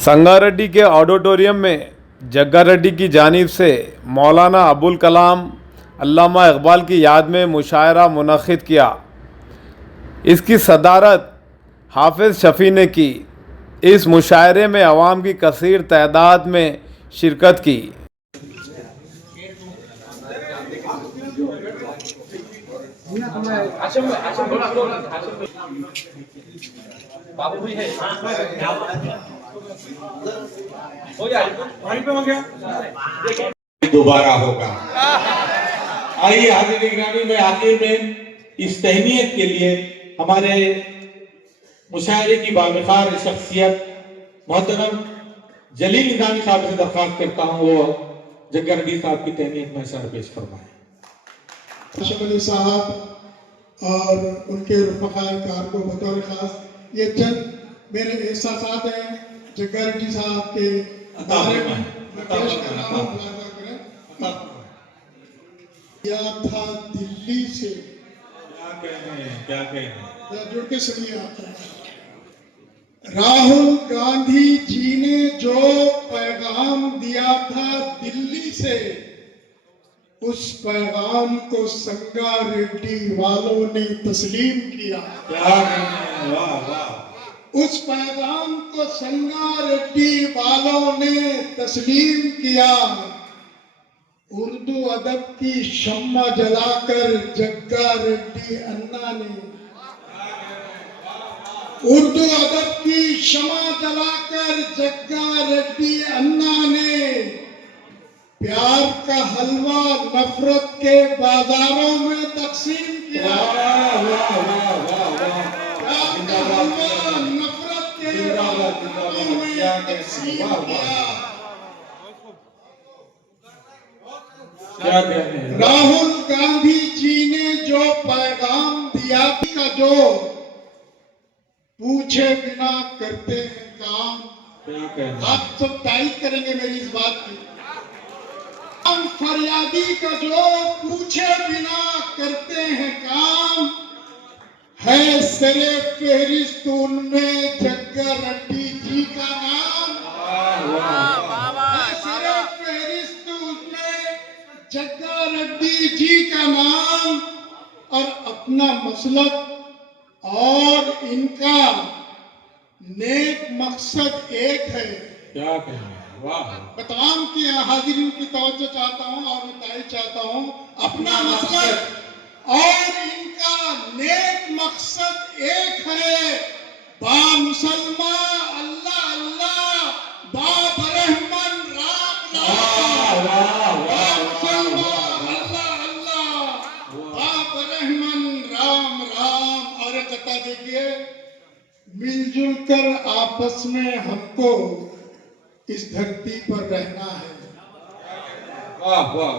संगारेड्डी के ऑडिटोरियम में जग्गारेड्डी की जानिब से मौलाना अबुल कलाम अल्लामा इकबाल की याद में मुशायरा मुनक़िद किया। इसकी सदारत हाफिज़ शफ़ी ने की। इस मुशायरे में अवाम की कसीर तादाद में शिरकत की। दोबारा होगा। आइए हाज़िर गिरामी में आखिर में इस तहनीत के लिए हमारे मुशायरे की बावकार शख्सियत मोहतरम जलील निज़ामी साहब से दरख्वास्त करता हूँ वो जग्गारेड्डी साहब की तहनीत में सर पेश फरमाएं। अशरफ अली साहब और उनके रफ़क़ाए-कार को बतौर ख़ास ये चंद मेरे एहसासात हैं जग्गारेड्डी साहब के बारे में पेश कर रहा हूँ। या था दिल्ली से, क्या कहने जुड़ के सुनिए आप। राहुल गांधी जी ने जो पैगाम दिया था दिल्ली से, उस पैगाम को संगारेड्डी वालों ने तस्लीम किया। वाह वाह। उस पैगाम को संगारेड्डी वालों ने तस्लीम किया। उर्दू अदब की शम्मा जलाकर जग्गारेड्डी अन्ना ने, उर्दू अदब की शम्मा जलाकर जग्गारेड्डी अन्ना ने प्यार का हलवा नफरत के बाजारों में तकसीम किया। प्यार का हलवा नफरत के बाजारों में तकसीम किया। राहुल गांधी जी ने जो पैगाम दिया था, जो पूछे बिना करते हैं काम। आप सब तारीफ करेंगे मेरी इस बात की। हम फरियादी का जो पूछे बिना करते हैं काम, है सरे फेहरिस्त उनमें जग्गारेड्डी जी का नाम। है सरे फेहरिस्त उनमें जग्गारेड्डी जी का नाम। और अपना मसलक और इनका नेक मकसद एक है। क्या कहना, वाह। तमाम की हाजिरीन की तवज्जो चाहता हूँ और बताई चाहता हूँ, अपना मकसद और इनका नेक मकसद एक है। बा मुसलमान अल्लाह अल्लाह, बा बरहमन राम राम। बा मुसलमान अल्लाह अल्लाह, बा बरहमन राम राम। और कथा देखिए, मिलजुल कर आपस में हमको इस धरती पर रहना है। वाह वाह।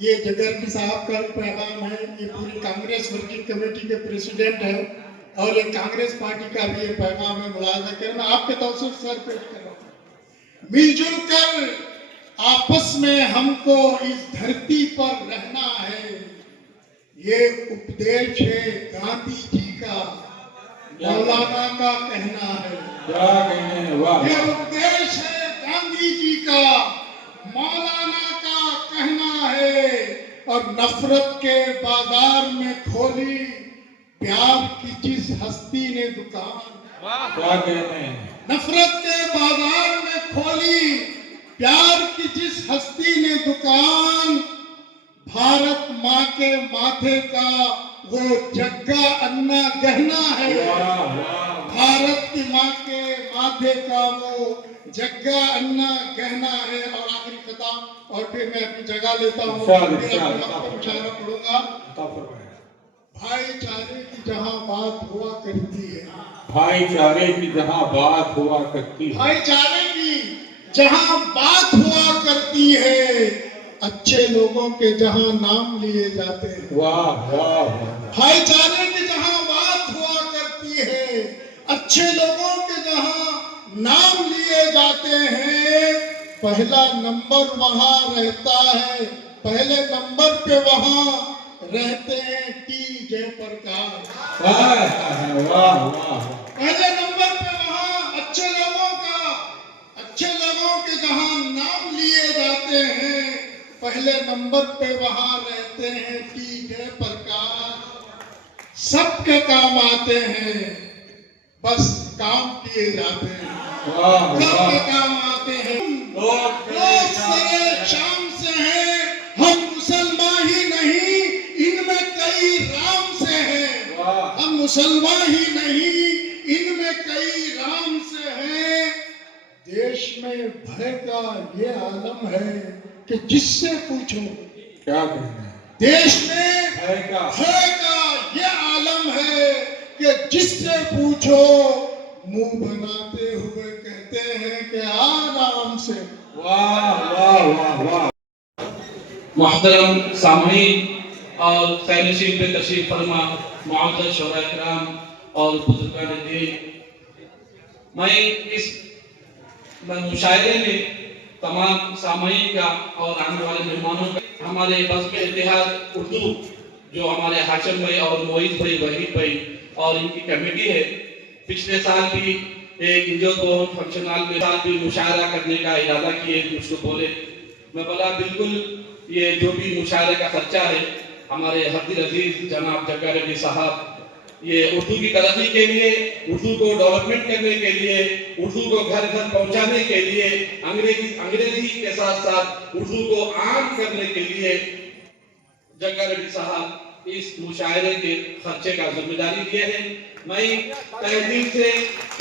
ये जग्गारेड्डी साहब का पैगाम है। ये पूरी कांग्रेस वर्किंग कमेटी के प्रेसिडेंट है और ये कांग्रेस पार्टी का भी ये पैगाम है। मुलाजा करना आपके तौर से सर पेश कर रहा हूँ। मिलजुल कर आपस में हमको इस धरती पर रहना है। ये उपदेश है गांधी जी का, मौलाना का कहना है। ये उपदेश है गांधी जी का, मौलाना का कहना है। और नफरत के बाजार में खोली प्यार की जिस हस्ती ने दुकान। क्या कहते हैं? नफरत के बाजार में खोली प्यार की जिस हस्ती ने दुकान, भारत माँ के माथे का वो जग्गा अन्ना गहना है। भारत की माँ के माथे का वो जग्गा अन्ना गहना है। और आखिरी खिताब और फिर मैं अपनी जगह लेता हूँ, मुशायरा पढ़ूंगा। भाईचारे की जहाँ बात हुआ करती है, भाईचारे की जहाँ बात हुआ करती है, भाईचारे की जहाँ बात हुआ करती है, अच्छे लोगों के जहाँ नाम लिए जाते हैं। वाह वाह। भाईचारे की जहाँ बात हुआ करती है, अच्छे लोगों के जहाँ नाम लिए जाते हैं, पहला नंबर वहाँ रहता है। पहले नंबर पे वहाँ रहते हैं टी जयप्रकाश। वाह वाह। पहले नंबर पे वहाँ अच्छे लोगों का पहले नंबर पे वहां रहते हैं टीके प्रकाश, सबके काम आते हैं, बस काम किए जाते हैं, सबके काम आते हैं। लोग सरे शाम से हैं, हम मुसलमान ही नहीं, इनमें कई राम से हैं। हम मुसलमान ही नहीं, इनमें कई राम से हैं। देश में भय का ये आलम है कि जिससे पूछो क्या कहना है? देश में भय का ये आलम है कि जिससे पूछो मुंह बनाते हुए कहते हैं कि आराम से। वाह वाह वाह वाह। मोहतरम सामईन और सैनशीन पे तशरीफ फरमा मुअज़्ज़ज़ शोरा इकराम और बुजुर्गान दीन, मैं इस मुशायरे में तमाम सामईन का और आने वाले मेहमानों का हमारे बज़्म इत्तेहाद उर्दू जो हमारे हाशिम भाई और मोइज़ भाई, वहीद भाई और इनकी कमेटी है, पिछले साल भी एक इंजो फंक्शन हॉल में साल भी मुशायरा करने का इरादा किए। मुझको बोले, मैं बोला बिल्कुल, ये जो भी मुशायरे का खर्चा है हमारे हफ्ती अजीज जनाब जग्गा रेड्डी साहब, ये उर्दू की तरक्की के लिए, उर्दू को डेवलपमेंट करने के लिए, उर्दू को घर घर पहुंचाने के लिए, अंग्रेजी के साथ साथ उर्दू को आम करने के लिए जग्गा रेड्डी साहब इस मुशायरे के खर्चे का जिम्मेदारी लिए है। मैं तहे दिल से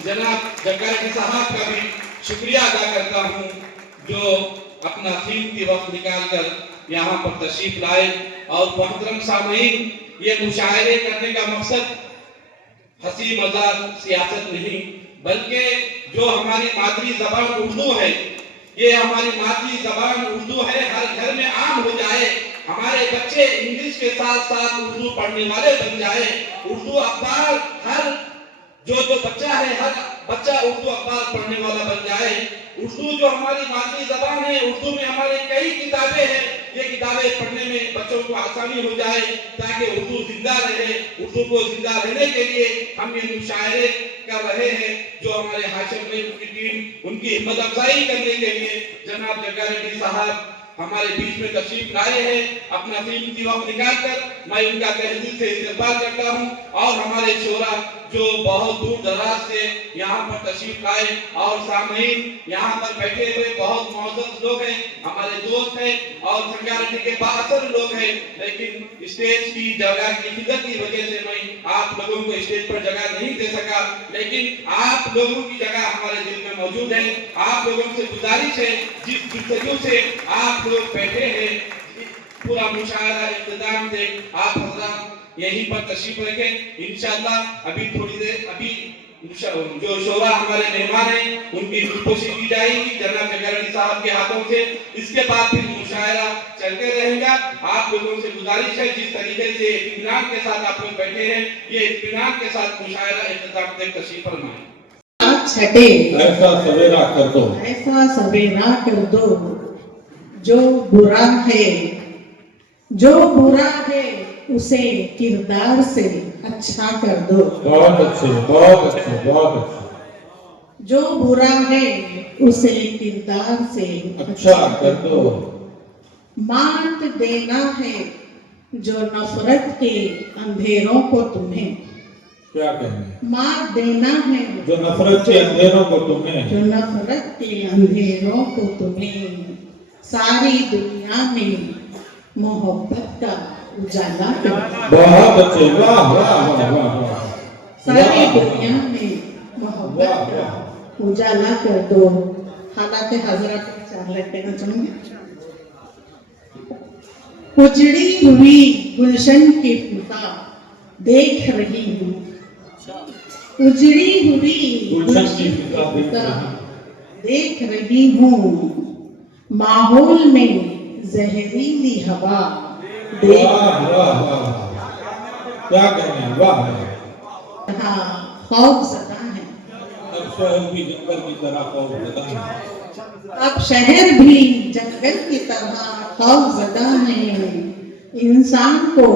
जनाब जग्गा रेड्डी साहब का भी शुक्रिया अदा करता हूँ जो अपना कीमती वक्त निकाल कर यहाँ पर तशरीफ लाए। और मोहतरम सामईन, ये मुशायरे करने का मकसद हंसी मजाक सियासत नहीं, बल्कि जो हमारी मादरी जबान उर्दू है, ये हमारी मादरी जबान उर्दू है, हर घर में आम हो जाए, हमारे बच्चे इंग्लिश के साथ साथ उर्दू पढ़ने वाले बन जाए, उर्दू अखबार हर जो बच्चा है, हर बच्चा उर्दू अखबार पढ़ने वाला बन जाए। उर्दू जो हमारी मादरी जबान है, उर्दू में हमारे कई किताबें हैं, ये किताबें पढ़ने में बच्चों को आसानी हो जाए ताकि उर्दू जिंदा रहे। उर्दू को जिंदा रहने के लिए हम ये मुशायरे कर रहे हैं जो हमारे हाशिम भाई, उनकी टीम, उनकी हिम्मत अफजाई करने के लिए जनाब जग्गा रेड्डी साहब हमारे बीच में तशरीफ लाए हैं। अपना कीमती वक्त निकाल कर मैं उनका तहे दिल से इस्तकबाल करता हूँ। और हमारे शोरा जो बहुत दूर दराज से यहाँ पर तशरीफ लाए और सामईन यहाँ पर बैठे हुए बहुत मौजूद लोग हैं, हमारे दोस्त हैं और जग्गा रेड्डी के बाअसर लोग हैं, लेकिन स्टेज की जगह की किल्लत की वजह से मैं आप लोगों को स्टेज पर जगह नहीं दे सका, लेकिन आप लोगों की जगह हमारे दिल में मौजूद है। आप लोगों से गुजारिश है, जिस गुफ्तगू से आप लोग बैठे हैं, पूरा मुशायरा इख्तिताम से आप हज़रात यहीं पर तशरीफ रखें। इंशाअल्लाह अभी थोड़ी देर अभी जो शोरा हमारे मेहमान हैं उनकी खुशी की जाएगी जनाब जग्गा रेड्डी साहब के हाथों से। इसके बाद फिर मुशायरा चलते रहेगा। आप लोगों से गुजारिश है, जिस तरीके से इत्मीनान के साथ आप लोग बैठे हैं, ये इत्मीनान के साथ मुशायरा इख्तिताम तक तशरीफ फरमाएं। छठे ऐसा सवेरा कर दो, ऐसा सवेरा कर दो, जो बुरा है, जो बुरा है उसे किरदार से अच्छा कर दो। बहुत अच्छे, बहुत अच्छे, बहुत अच्छे। जो बुरा है उसे किरदार से अच्छा कर दो। मात देना है जो नफरत के अंधेरों को तुम्हें। क्या कहना? मात देना है जो नफरत के अंधेरों को तुम्हें, जो नफरत के अंधेरों को तुम्हें सारी दुनिया में मोहब्बत का उजाला कर। बहुत अच्छे, वाह वाह वाह वाह वाह। सारी दुनिया में मोहब्बत का उजाला कर दो। हालात हजरत चार कहना चाहूंगी। उजड़ी हुई गुलशन की फिजा देख रही हूँ, उजड़ी हुई गुलशन की फिजा देख रही हूँ, माहौल में जहरीली हवा देख। वाह वाह वाह, क्या कहना? वाह। हाँ, खौफ ज़दा है। अब शहर भी जंगल की तरह खौफ ज़दा है। अब शहर भी जंगल की तरह खौफ ज़दा है। इंसान को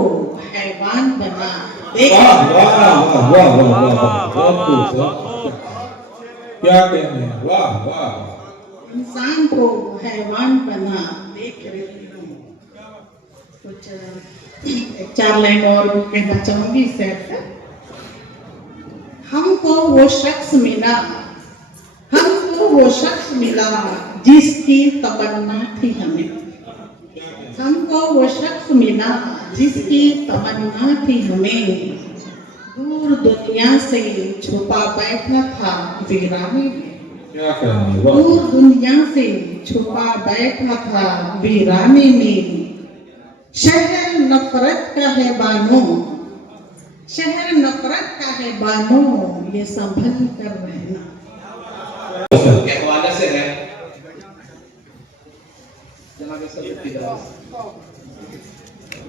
हैवान बना देख। वाह वाह वाह वाह वाह वाह, बहुत खूब। क्या कहना है? वाह वाह। इंसान को हैवान बना देख रही हूँ। कुछ 4 लाइन और कहना चाहूंगी इससे। हमको वो शख्स मिला, हमको वो शख्स मिला जिसकी तमन्ना थी हमें, हमको वो शख्स मिला जिसकी तमन्ना थी हमें, दूर दुनिया से छुपा बैठा था वीराने में, दूर दुनिया से छुपा बैठा था वीराने में। शहर नफरत का है बानो, शहर नफरत का है बानो, ये संभल कर रहना। के हवाले से है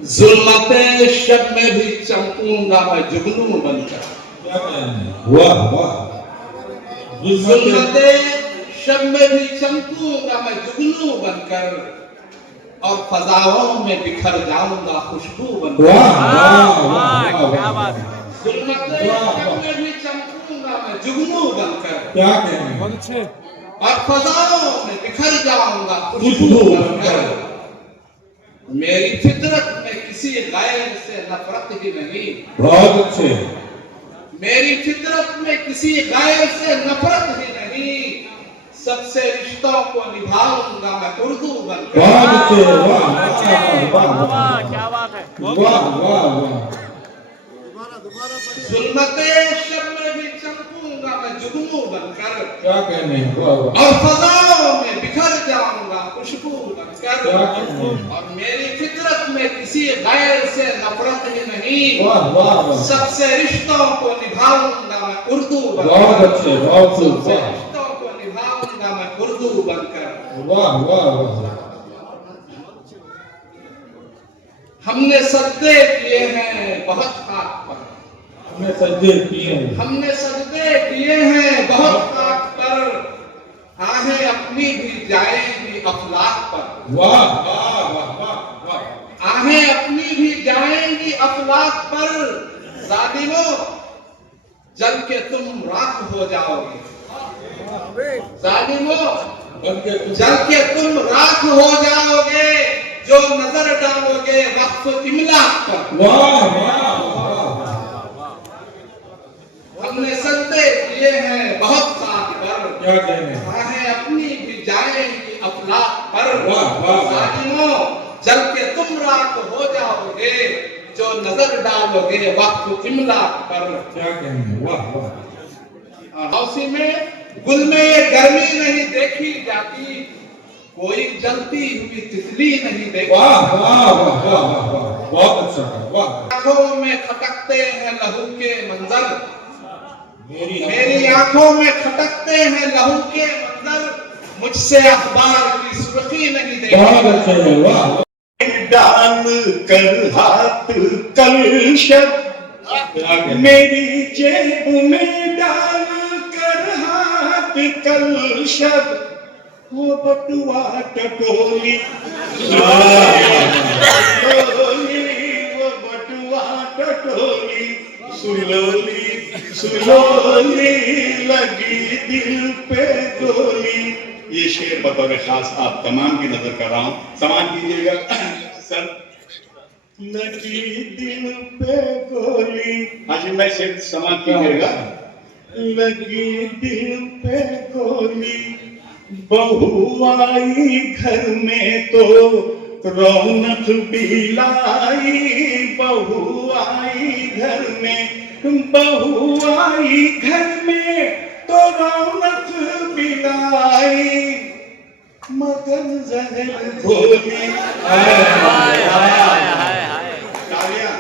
जुल्मते शब में भी चमकूंगा मैं जुगनू बनकर। वाह वाह। जुल्मते शब में भी चमकूंगा मैं जुगनू बनकर, और फजाओं में बिखर जाऊंगा खुशबू बनकर। क्या बात है। जुल्मते शब में भी चमकूंगा मैं जुगनू बनकर, क्या कहें, और फजाओं में बिखर जाऊंगा खुशबू बनकर। मेरी फितरत में किसी गैर से नफरत ही नहीं, बहुत अच्छे। मेरी फितरत में किसी गैर से नफरत ही नहीं, सबसे रिश्तों को निभाऊंगा मैं उर्दू बनकर। बहुत अच्छे। वाह क्या बात है। वाह वाह वाह। जुल्मते शब में भी चमकूंगा मैं जुगनू बनकर, क्या कहने हैं, वाह वाह। और फजाओं में बिखर जाऊंगा खुशबू बनकर। क्या कहने हैं। और मेरी फितरत में किसी गैर से नफरत ही नहीं, वाह वाह वाह। सबसे रिश्तों को निभाऊंगा मैं उर्दू बनकर। बहुत अच्छे, बहुत सबसे खूब। रिश्तों को निभाऊंगा मैं उर्दू बनकर। वाह वाह वाह। हमने सजदे किए हैं बहुत खाक पर, हमने सज्जे किए हैं, हमने सजदे किए हैं बहुत खाक पर, आहें अपनी भी जाएंगी अफलाक पर। वाह वाह वाह वाह वाह। आहें अपनी भी जाएंगी अफलाक पर, जालिमों जल के तुम राख हो जाओगे, जालिमों जल के तुम राख हो जाओगे, जो नजर डालोगे वक्फ इमलाक पर। वाह वाह वाह। हमने सजदे किए हैं बहुत खाक पर, क्या कहने हैं। आहें अपनी भी जाएंगी अफलाक पर। वाह, वाह, वाह। जालिमों जल के तुम राख हो जाओगे, जो नजर डालोगे वक्फ इमलाक पर। क्या कहने हैं, वाह वाह। हौसी में गुल में गर्मी नहीं देखी जाती, कोई जलती हुई तितली नहीं देखी। वाह वाह वाह वाह वाह। बहुत अच्छा है, वाह। आंखों में खटकते हैं लहू के मंजर, मेरी आंखों में खटकते हैं लहू के मंजर, मुझसे अखबार की सुर्खी नहीं देखी। बहुत अच्छे है, वाह। डाल कर हाथ कल शब मेरी जेब में डाल कर हाथ कल शब, वो बटुआ टटोली वो बटुआ टटोली, सुलोली सुलोली लगी दिल पे गोली। ये शेर बतौर खास आप तमाम की नजर कर रहा हूँ, समान कीजिएगा सर। लगी दिल पे गोली, हाजी मैं शेर समान कीजिएगा। लगी दिल पे गोली, बहू आई घर में तो रौनक भी लाई, बहू आई घर में, बहू आई घर में तो रौनक भी लाई, मगर जहर घोली। तालियां।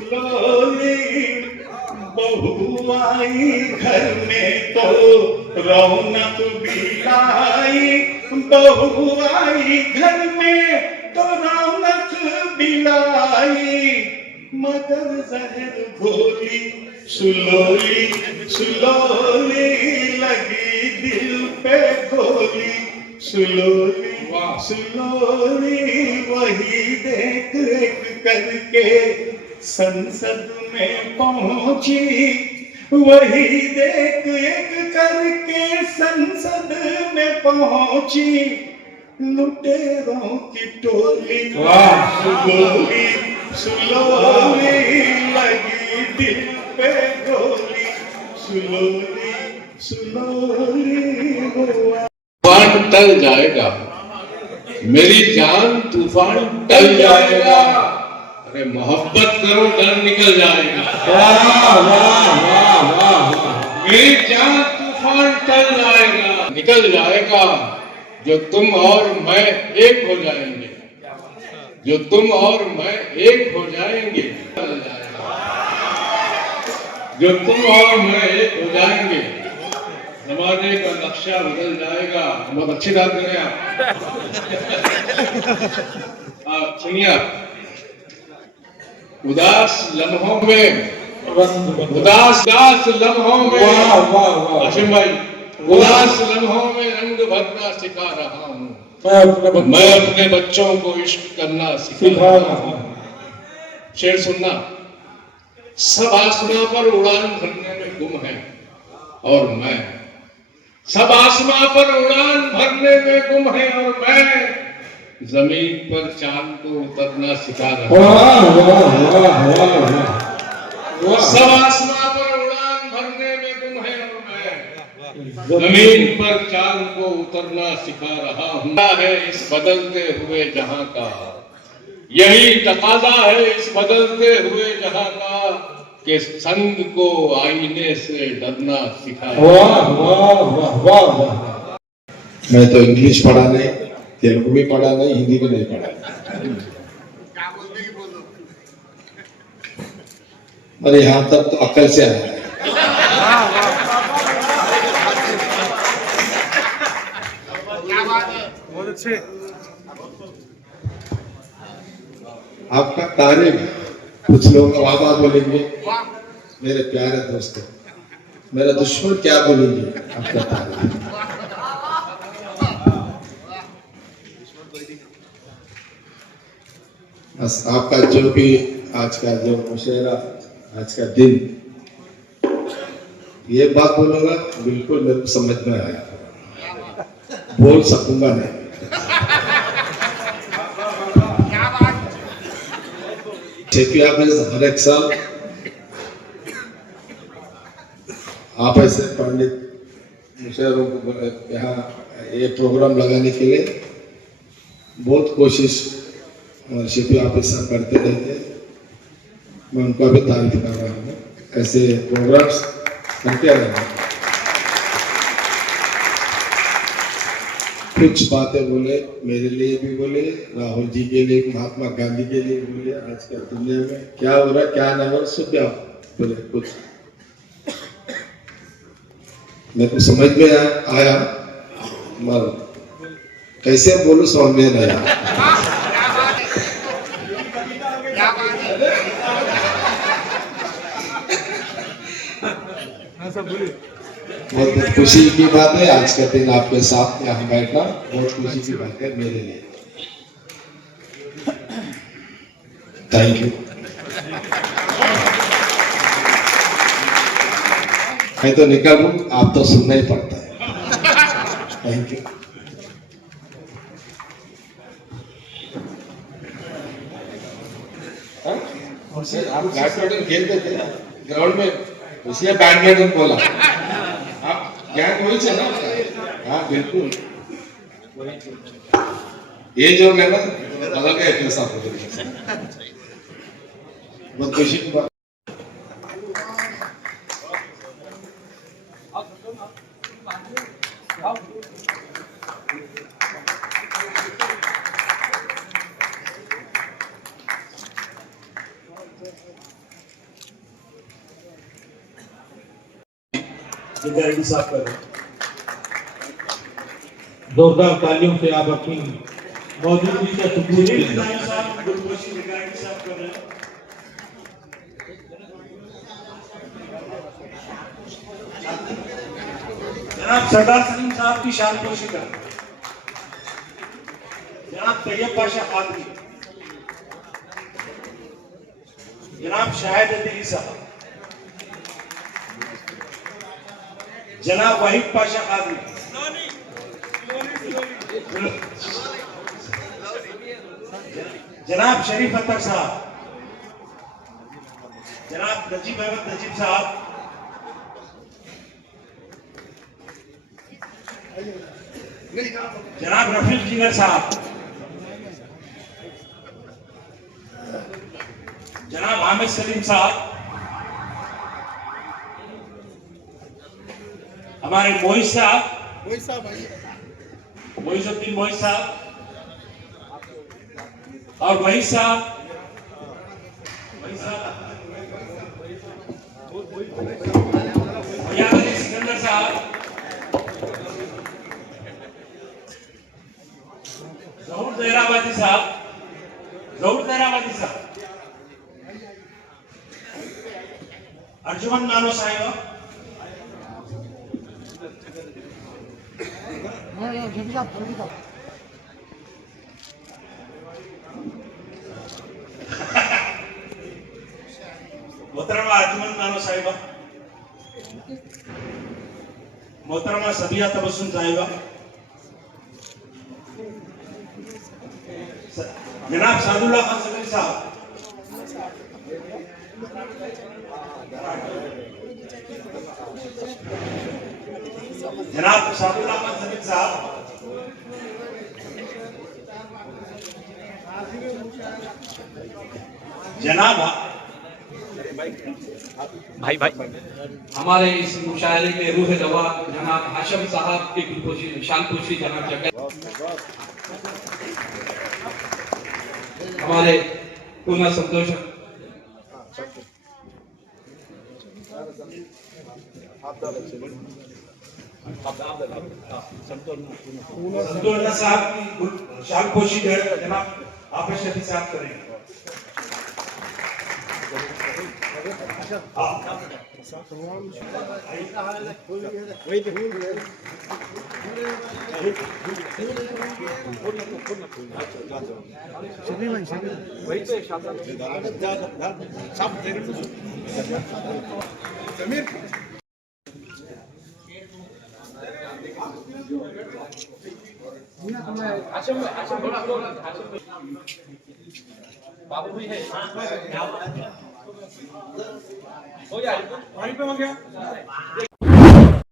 सुलोली बहू आई घर में तो रौनक भी लाई, बहू आई घर में तो रौनक भी लाई, मगर जहर घोली। सुलोली सुलोली लगी दिल पे गोली, सुलोली सुलोली वही देख रेख करके संसद में पहुंची, वही देख एक करके संसद में पहुंची लुटेरों की टोली। सुलोली सुलोली लगी दिल पे गोली, सुलोली सुलोली हुआ। तूफान टल जाएगा, मेरी जान, तूफान टल जाएगा। अरे मोहब्बत करो, डर निकल जाएगा। मेरी जान, तूफान टल जाएगा, निकल जाएगा। जो तुम और मैं एक हो जाएंगे, जो तुम और मैं एक हो जाएंगे, टल जाएगा। जो तुम और मैं एक हो जाएंगे, जमाने का नक्शा बदल जाएगा। बहुत अच्छी बात करें आप। सुनिए, उदास लम्हों में, उदास लम्हों में, आशिम भाई, उदास लम्हों में रंग भरना सिखा रहा हूँ। मैं अपने बच्चों को इश्क करना सिखा रहा हूँ। शेर सुनना। सब आसमां पर उड़ान भरने में गुम है और मैं, सब आसमां पर उड़ान भरने में गुम है और मैं जमीन पर चांद को उतरना सिखा रहा हूं। सब आसमां पर उड़ान भरने में गुम है और मैं जमीन पर चांद को उतरना सिखा रहा हूं। है इस बदलते हुए जहां का, यही तकाजा है इस बदलते हुए जहां का, कि संग को आईने से डरना सिखा। मैं तो इंग्लिश पढ़ा नहीं, तेलुगु भी पढ़ा नहीं, हिंदी भी नहीं पढ़ा। और यहाँ तक तो अकल से आया है। आपका तारीफ, कुछ लोग वाह बोलेंगे, मेरे प्यारे दोस्तों, मेरा दुश्मन क्या बोलेंगे आपका तारीफ। बस आपका जो भी आज का जो मुशायरा, आज का दिन, ये बात बोलूंगा बिल्कुल मेरे को समझ में आया, बोल सकूंगा नहीं। हर एक साल आप ऐसे पंडित मुशायरों को यहाँ ये प्रोग्राम लगाने के लिए बहुत कोशिश शिपी ऑफिसर करते रहते, मैं उनका भी तारीफ कर रहा हूँ। ऐसे प्रोग्राम्स करते रहना। कुछ बातें बोले, मेरे लिए भी बोले, राहुल जी के लिए, महात्मा गांधी के लिए बोले। आजकल दुनिया में क्या हो रहा है, क्या नहीं हो रहा, सब क्या बोले। कुछ मेरे को समझ में आया, मगर कैसे बोलूं समझ में नहीं आया। बहुत खुशी की बात है, आज का दिन आपके साथ यहाँ बैठना बहुत खुशी की बात है मेरे लिए। Thank you. मैं तो निकलूं, आप तो सुनना ही पड़ता है। Thank you. आप बैडमिंटन खेलते थे ग्राउंड में, इसलिए बैडमिंटन बोला। आप ज्ञान वही से ना? हाँ बिल्कुल, ये जो है ना अलग है अपने साथ। बहुत खुशी की बात। गाड़ी साफ कर, जोरदार तालियों से आप अपनी मौजूदगी का सबूत दें। जनाब सरदार सलीम साहब की शानपोशी कर, जनाब तैयब पाशा खादरी, जनाब शाहिद अदीली साहब, जनाब वाहिद पाशा कादरी, जनाब शरीफ अख्तर साहब, जनाब नजीब अहमद नजीब साहब, जनाब रफीक जिगर साहब, जनाब हामिद सलीम साहब, हमारे मोहित साहब, मोहिजुद्दीन मोहित साहब और वही साहब, सिकंदर साहब, जहूर देहराबादी साहब, अर्जुमन नानो साहिबा, मोहतरमा अर्जुमन नानो साहिबा, मोहतरमा सबिया तबस्सुम साहिबा, जनाब सादुल्लाह खान समीर साहब, जनाब सादुल्लाह खान समीर साहब, जनाब भाई हमारे इस मुशायरे में रूह रवा जनाब हाशिम साहब की शानपोशी जनाब जगह, हमारे पूना संतोष संतोष साहब की शानपोशी जनाब हाफिज शफी साहब करेंगे। बाबू भी है हो गया वहीं पे हो गया।